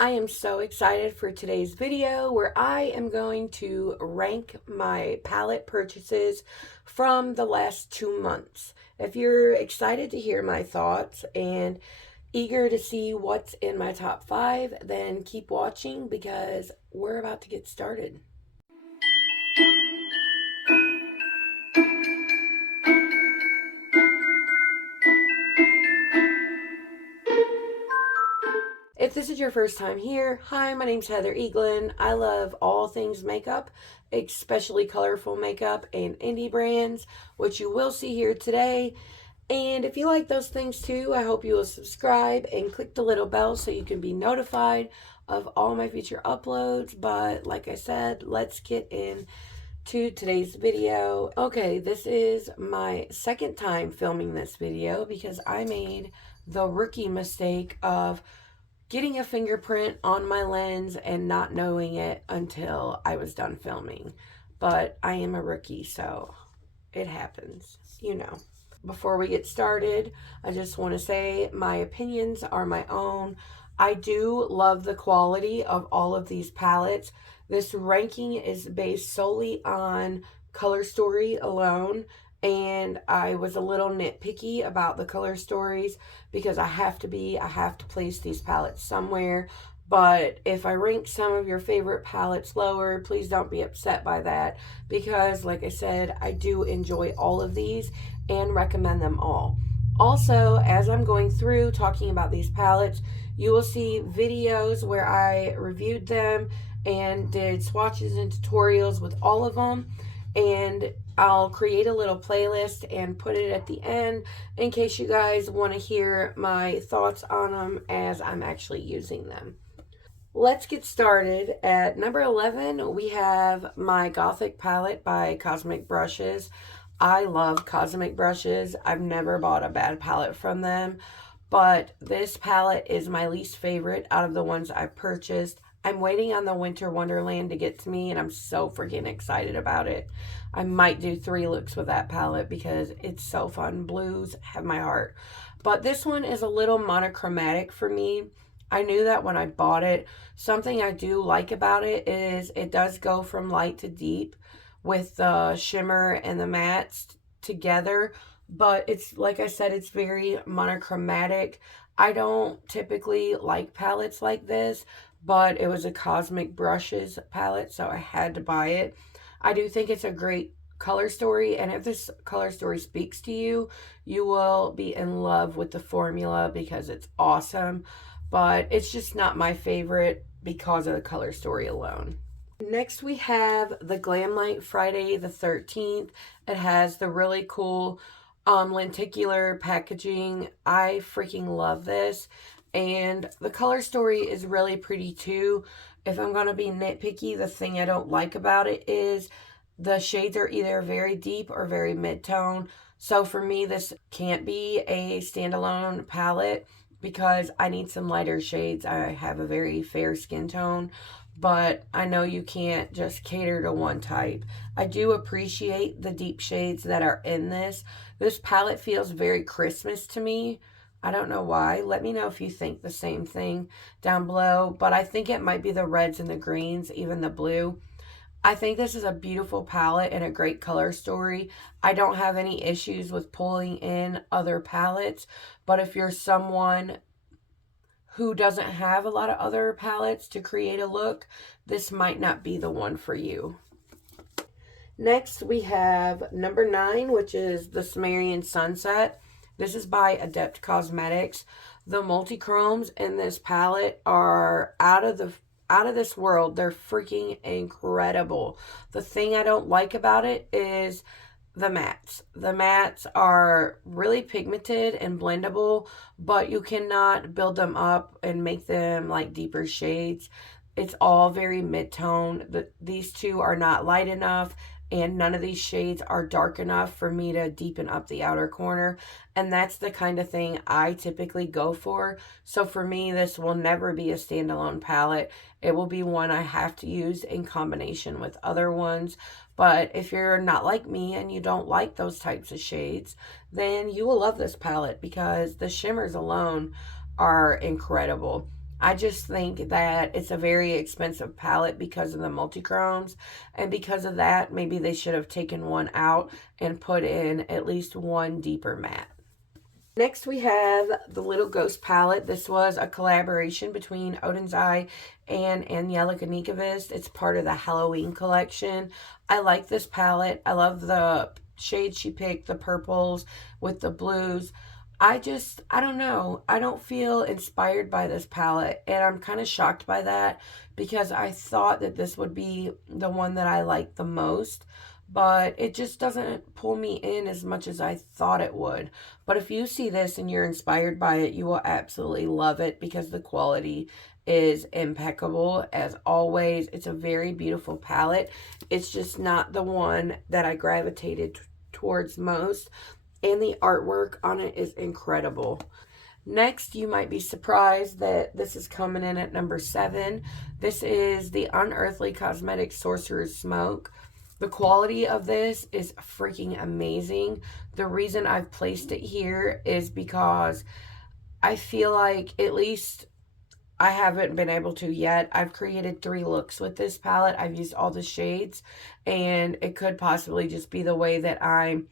I am so excited for today's video where I am going to rank my palette purchases from the last 2 months. If you're excited to hear my thoughts and eager to see what's in my top 5, then keep watching because we're about to get started. If this is your first time here, hi, my name's Heather Eaglin. I love all things makeup, especially colorful makeup and indie brands, which you will see here today. And if you like those things too, I hope you will subscribe and click the little bell so you can be notified of all my future uploads. But like I said, let's get into today's video. Okay, this is my second time filming this video because I made the rookie mistake of getting a fingerprint on my lens and not knowing it until I was done filming. But I am a rookie, so it happens, you know. Before we get started, I just want to say my opinions are my own. I do love the quality of all of these palettes. This ranking is based solely on color story alone, and I was a little nitpicky about the color stories because I have to place these palettes somewhere. But if I rank some of your favorite palettes lower, please don't be upset by that because, like I said, I do enjoy all of these and recommend them all. Also, as I'm going through talking about these palettes, you will see videos where I reviewed them and did swatches and tutorials with all of them, and I'll create a little playlist and put it at the end in case you guys want to hear my thoughts on them as I'm actually using them. Let's get started. At number 11, we have my Gothic palette by Cosmic Brushes. I love Cosmic Brushes. I've never bought a bad palette from them, but this palette is my least favorite out of the ones I've purchased. I'm waiting on the Winter Wonderland to get to me, and I'm so freaking excited about it. I might do 3 looks with that palette because it's so fun. Blues have my heart. But this one is a little monochromatic for me. I knew that when I bought it. Something I do like about it is it does go from light to deep with the shimmer and the mattes together. But it's, like I said, it's very monochromatic. I don't typically like palettes like this, but it was a Cosmic Brushes palette, so I had to buy it. I do think it's a great color story, and if this color story speaks to you, you will be in love with the formula because it's awesome, but it's just not my favorite because of the color story alone. Next, we have the GLAMLITE Friday the 13th. It has the really cool lenticular packaging. I freaking love this. And the color story is really pretty too. If I'm going to be nitpicky, the thing I don't like about it is the shades are either very deep or very mid-tone. So for me, this can't be a standalone palette because I need some lighter shades. I have a very fair skin tone, but I know you can't just cater to one type. I do appreciate the deep shades that are in this. This palette feels very Christmas to me. I don't know why. Let me know if you think the same thing down below. But I think it might be the reds and the greens, even the blue. I think this is a beautiful palette and a great color story. I don't have any issues with pulling in other palettes. But if you're someone who doesn't have a lot of other palettes to create a look, this might not be the one for you. Next, we have number 9, which is the SAMARIAN Sunset. This is by ADEPT Cosmetics. The multi-chromes in this palette are out of this world. They're freaking incredible. The thing I don't like about it is the mattes. The mattes are really pigmented and blendable, but you cannot build them up and make them like deeper shades. It's all very mid-tone. These two are not light enough, and none of these shades are dark enough for me to deepen up the outer corner, and that's the kind of thing I typically go for. So for me, this will never be a standalone palette. It will be one I have to use in combination with other ones. But if you're not like me and you don't like those types of shades, then you will love this palette because the shimmers alone are incredible. I just think that it's a very expensive palette because of the multi-chromes, and because of that, maybe they should have taken one out and put in at least one deeper matte. Next, we have the Little Ghost palette. This was a collaboration between ODENS and ANGELICA NYQVIST. It's part of the Halloween collection. I like this palette. I love the shades she picked, the purples with the blues. I don't know. I don't feel inspired by this palette, and I'm kind of shocked by that because I thought that this would be the one that I liked the most, but it just doesn't pull me in as much as I thought it would. But if you see this and you're inspired by it, you will absolutely love it because the quality is impeccable as always. It's a very beautiful palette. It's just not the one that I gravitated towards most, and the artwork on it is incredible. Next, you might be surprised that this is coming in at number 7. This is the Unearthly Cosmetics Sorcerer's Smoke. The quality of this is freaking amazing. The reason I've placed it here is because I feel like, at least I haven't been able to yet, I've created 3 looks with this palette. I've used all the shades, and it could possibly just be the way that I'm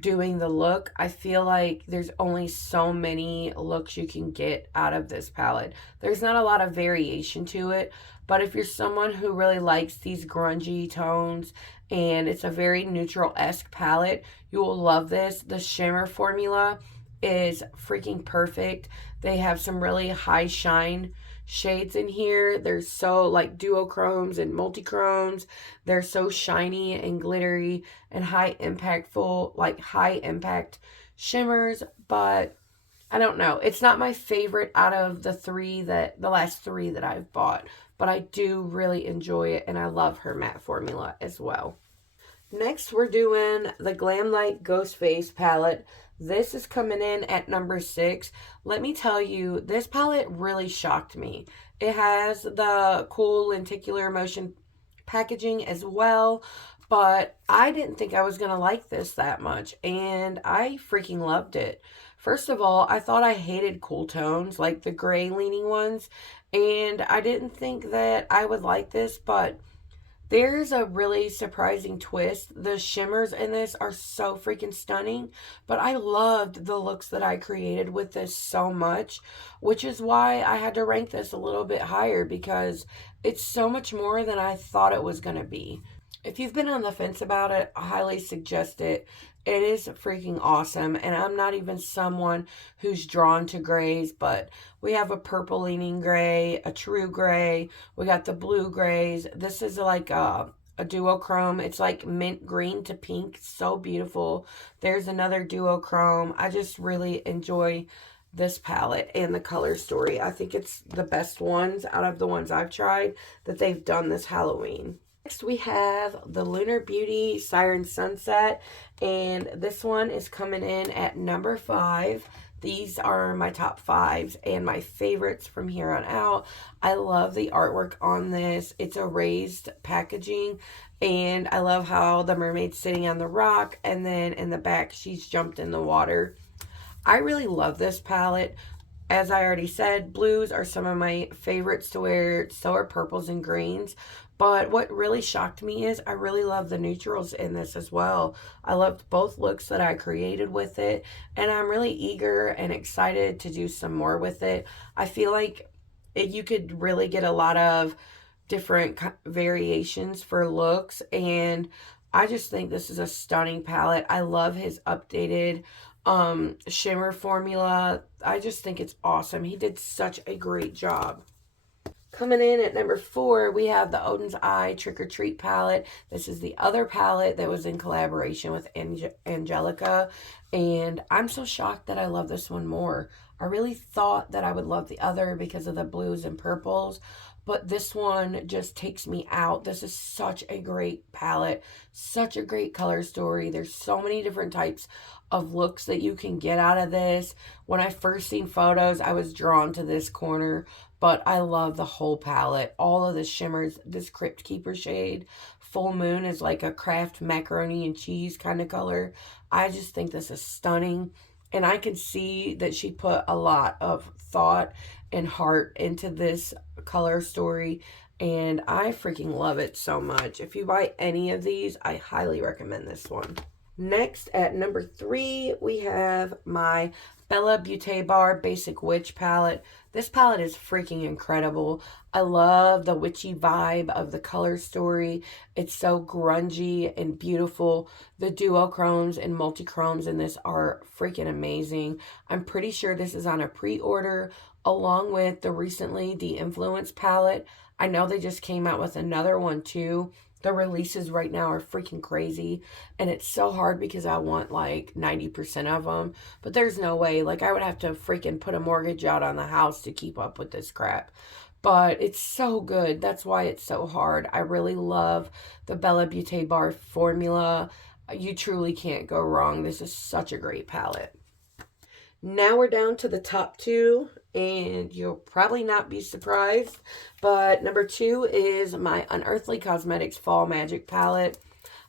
doing the look. I feel like there's only so many looks you can get out of this palette. There's not a lot of variation to it, but if you're someone who really likes these grungy tones and it's a very neutral-esque palette, you will love this. The shimmer formula is freaking perfect. They have some really high shine shades in here. They're so like duochromes and multichromes. They're so shiny and glittery and high impact shimmers, but I don't know. It's not my favorite out of the last 3 that I've bought, but I do really enjoy it, and I love her matte formula as well. Next, we're doing the GLAMLITE Ghostface palette. This is coming in at number 6. Let me tell you, this palette really shocked me. It has the cool lenticular motion packaging as well, but I didn't think I was going to like this that much, and I freaking loved it. First of all, I thought I hated cool tones, like the gray leaning ones, and I didn't think that I would like this, but there's a really surprising twist. The shimmers in this are so freaking stunning, but I loved the looks that I created with this so much, which is why I had to rank this a little bit higher, because it's so much more than I thought it was going to be. If you've been on the fence about it, I highly suggest it. It is freaking awesome, and I'm not even someone who's drawn to grays, but we have a purple leaning gray, a true gray, we got the blue grays. This is like a duochrome. It's like mint green to pink. So beautiful. There's another duochrome. I just really enjoy this palette and the color story. I think it's the best ones out of the ones I've tried that they've done this Halloween. Next, we have the Lunar Beauty Siren Sunset, and this one is coming in at number 5. These are my top 5s and my favorites from here on out. I love the artwork on this. It's a raised packaging, and I love how the mermaid's sitting on the rock, and then in the back, she's jumped in the water. I really love this palette. As I already said, blues are some of my favorites to wear. So are purples and greens. But what really shocked me is I really love the neutrals in this as well. I loved both looks that I created with it, and I'm really eager and excited to do some more with it. I feel like you could really get a lot of different variations for looks, and I just think this is a stunning palette. I love his updated shimmer formula. I just think it's awesome. He did such a great job. Coming in at number 4, we have the ODENS Eye Trick or Treat palette. This is the other palette that was in collaboration with ANGELICA, and I'm so shocked that I love this one more. I really thought that I would love the other because of the blues and purples, but this one just takes me out. This is such a great palette, such a great color story. There's so many different types of looks that you can get out of this. When I first seen photos, I was drawn to this corner, but I love the whole palette. All of the shimmers, this Crypt Keeper shade. Full Moon is like a Kraft macaroni and cheese kind of color. I just think this is stunning. And I can see that she put a lot of thought and heart into this color story. And I freaking love it so much. If you buy any of these, I highly recommend this one. Next, at number 3, we have my Bella Beaute Bar Basic Witch palette. This palette is freaking incredible. I love the witchy vibe of the color story. It's so grungy and beautiful. The duochromes and multichromes in this are freaking amazing. I'm pretty sure this is on a pre-order along with the recently De-Influence palette. I know they just came out with another one too. The releases right now are freaking crazy, and it's so hard because I want like 90% of them, but there's no way. Like, I would have to freaking put a mortgage out on the house to keep up with this crap. But it's so good. That's why it's so hard. I really love the Bella Beaute Bar formula. You truly can't go wrong. This is such a great palette. Now we're down to the top 2, and you'll probably not be surprised, but number 2 is my Unearthly Cosmetics Fall Magic palette.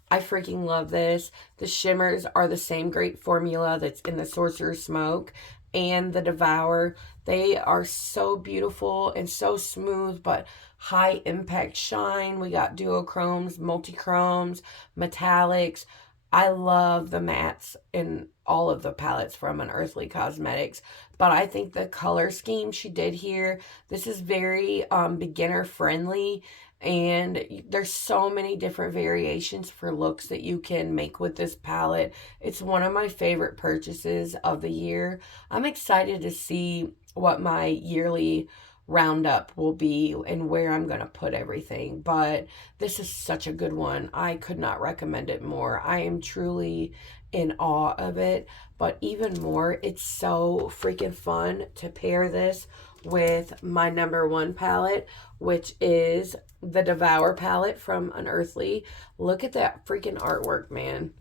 I freaking love this. The shimmers are the same great formula that's in the Sorcerer's Smoke and the DEVOUR. They are so beautiful and so smooth, but high impact shine. We got duochromes, multichromes, metallics. I love the mattes in all of the palettes from Unearthly Cosmetics, but I think the color scheme she did here, this is very beginner friendly, and there's so many different variations for looks that you can make with this palette. It's one of my favorite purchases of the year. I'm excited to see what my yearly roundup will be and where I'm going to put everything, but this is such a good one. I could not recommend it more. I am truly in awe of it, but even more, it's so freaking fun to pair this with my number 1 palette, which is the DEVOUR palette from Unearthly. Look at that freaking artwork, man.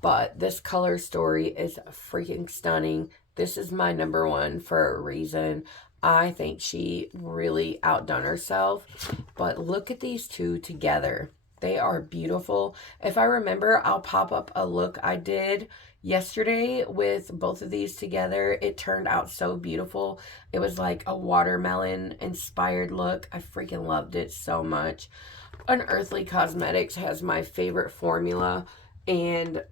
But this color story is freaking stunning. This is my number 1 for a reason. I think she really outdone herself. But look at these two together. They are beautiful. If I remember, I'll pop up a look I did yesterday with both of these together. It turned out so beautiful. It was like a watermelon inspired look. I freaking loved it so much. Unearthly Cosmetics has my favorite formula, and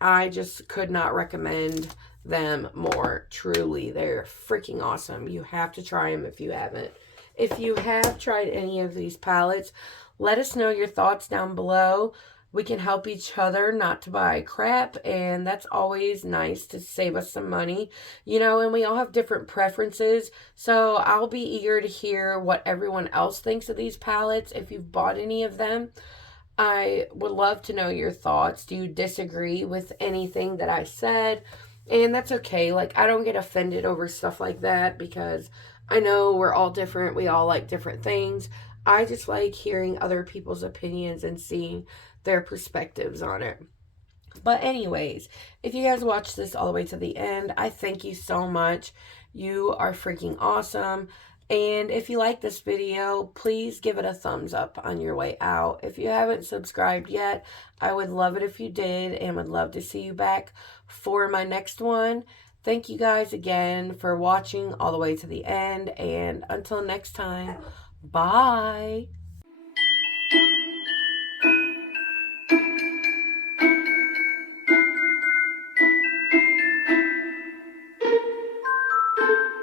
I just could not recommend them more. Truly, they're freaking awesome. You have to try them if you haven't. If you have tried any of these palettes, let us know your thoughts down below. We can help each other not to buy crap, and that's always nice to save us some money, you know, and we all have different preferences, so I'll be eager to hear what everyone else thinks of these palettes. If you've bought any of them, I would love to know your thoughts. Do you disagree with anything that I said? And that's okay. Like, I don't get offended over stuff like that because I know we're all different. We all like different things. I just like hearing other people's opinions and seeing their perspectives on it. But anyways, if you guys watched this all the way to the end, I thank you so much. You are freaking awesome. And if you like this video, please give it a thumbs up on your way out. If you haven't subscribed yet, I would love it if you did, and would love to see you back for my next one. Thank you guys again for watching all the way to the end, and until next time, bye.